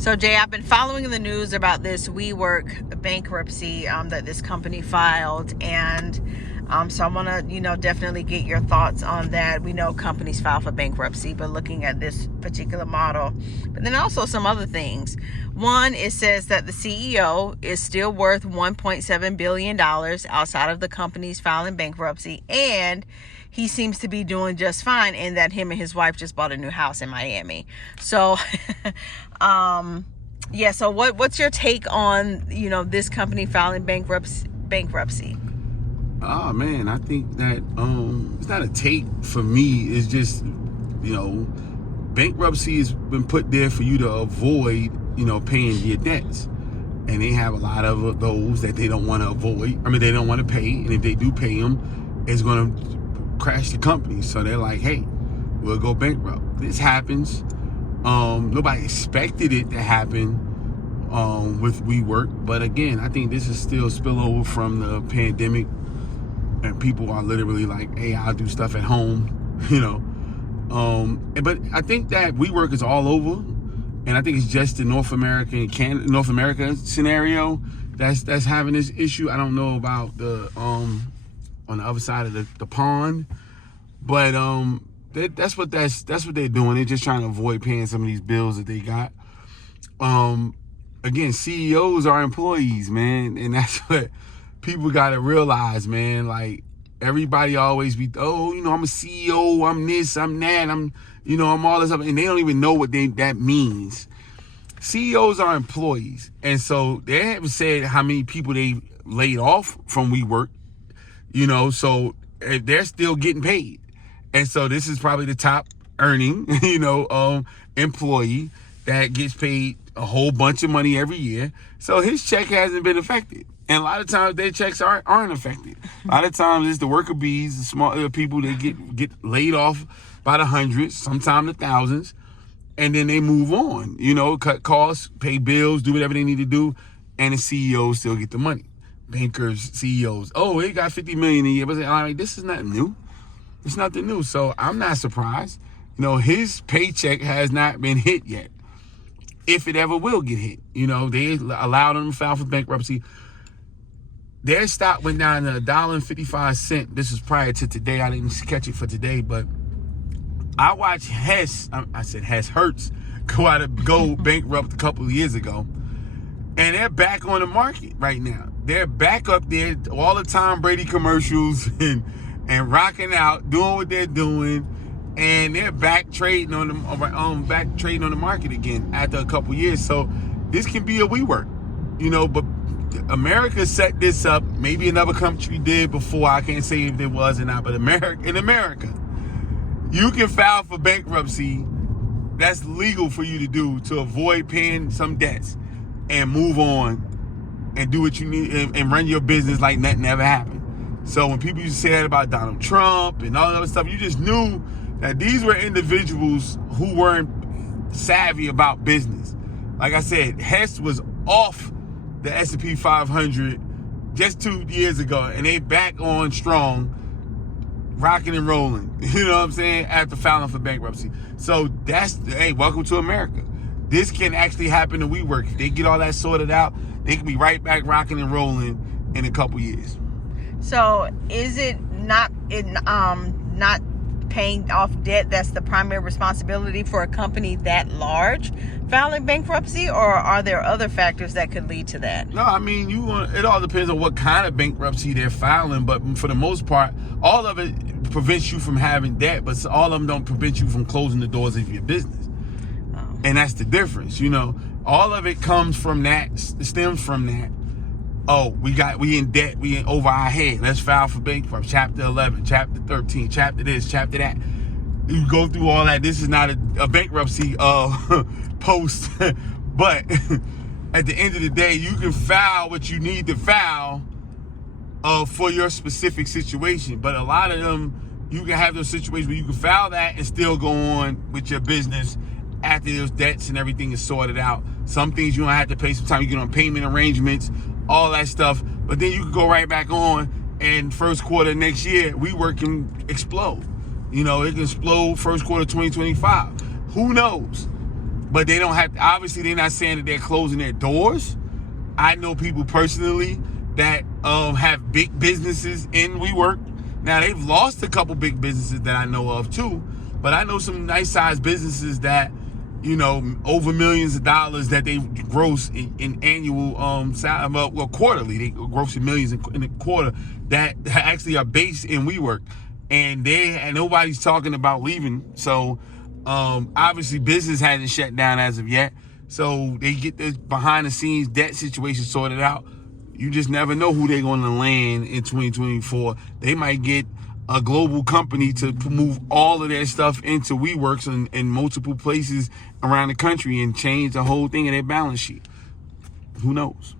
So Jay, I've been following the news about this WeWork bankruptcy that this company filed, and so I want to, definitely get your thoughts on that. We know companies file for bankruptcy, but looking at this particular model, but then also some other things. One, it says that the CEO is still worth $1.7 billion outside of the company's filing bankruptcy, and he seems to be doing just fine, and that him and his wife just bought a new house in Miami. So, yeah. So what's your take on, this company filing bankruptcy? Oh man, I think that it's not a take for me. It's just, bankruptcy has been put there for you to avoid, paying your debts. And they have a lot of those that they don't want to avoid. They don't want to pay. And if they do pay them, it's going to crash the company. So they're like, hey, we'll go bankrupt. This happens. Nobody expected it to happen with WeWork. But again, I think this is still spillover from the pandemic. And people are literally like, hey, I'll do stuff at home, But I think that WeWork is all over. And I think it's just the North America scenario that's having this issue. I don't know about the on the other side of the pond, but that's what they're doing. They're just trying to avoid paying some of these bills that they got. Again, CEOs are employees, man, and that's what people got to realize, man. Like, everybody always be, I'm a CEO, I'm this, I'm that, I'm all this stuff, and they don't even know what that means. CEOs are employees, and so they haven't said how many people they laid off from WeWork, so they're still getting paid. And so this is probably the top earning, employee that gets paid a whole bunch of money every year. So his check hasn't been affected. And a lot of times their checks aren't affected. A lot of times it's the worker bees, the small people that get laid off by the hundreds, sometimes the thousands, and then they move on. Cut costs, pay bills, do whatever they need to do, and the CEOs still get the money. Bankers, CEOs, they got $50 million a year. But I'm like, this is nothing new. It's nothing new. So I'm not surprised. His paycheck has not been hit yet, if it ever will get hit. They allowed him to file for bankruptcy. Their stock went down to $1.55. This is prior to today. I didn't catch it for today, but I watched Hertz go bankrupt a couple of years ago, and they're back on the market right now. They're back up there, all the Tom Brady commercials and rocking out, doing what they're doing, and they're back trading on the market again after a couple years. So this can be a WeWork, but America set this up. Maybe another country did before. I can't say if it was or not, but in America, you can file for bankruptcy. That's legal for you to do to avoid paying some debts and move on and do what you need and run your business like nothing ever happened. So when people used to say that about Donald Trump and all that other stuff, you just knew that these were individuals who weren't savvy about business. Like I said, Hess was off the S.T.A.R.V.E 500 just 2 years ago, and they back on strong, rocking and rolling, after filing for bankruptcy. So hey, welcome to America. This can actually happen to WeWork. If they get all that sorted out, they can be right back rocking and rolling in a couple years. So is it not paying off debt that's the primary responsibility for a company that large filing bankruptcy, or are there other factors that could lead to that? No, it all depends on what kind of bankruptcy they're filing, but for the most part, all of it prevents you from having debt, but all of them don't prevent you from closing the doors of your business. And that's the difference. All of it stems from that. We in debt, we in over our head. Let's file for bankruptcy. Chapter 11, chapter 13, chapter this, chapter that. You go through all that. This is not a bankruptcy post, but at the end of the day, you can file what you need to file for your specific situation. But a lot of them, you can have those situations where you can file that and still go on with your business after those debts and everything is sorted out. Some things you don't have to pay. Sometimes you get on payment arrangements, all that stuff. But then you can go right back on, and first quarter next year, WeWork can explode. It can explode first quarter 2025. Who knows? but they don't have, obviously they're not saying that they're closing their doors. I know people personally that have big businesses in WeWork. Now, they've lost a couple big businesses that I know of too, but I know some nice sized businesses that, you know, over millions of dollars that they gross in annual, well, quarterly. They gross in millions in a quarter that actually are based in WeWork, and nobody's talking about leaving. So obviously business hasn't shut down as of yet. So they get this behind the scenes debt situation sorted out. You just never know who they're going to land in 2024. They might get a global company to move all of their stuff into WeWorks in multiple places around the country and change the whole thing in their balance sheet. Who knows?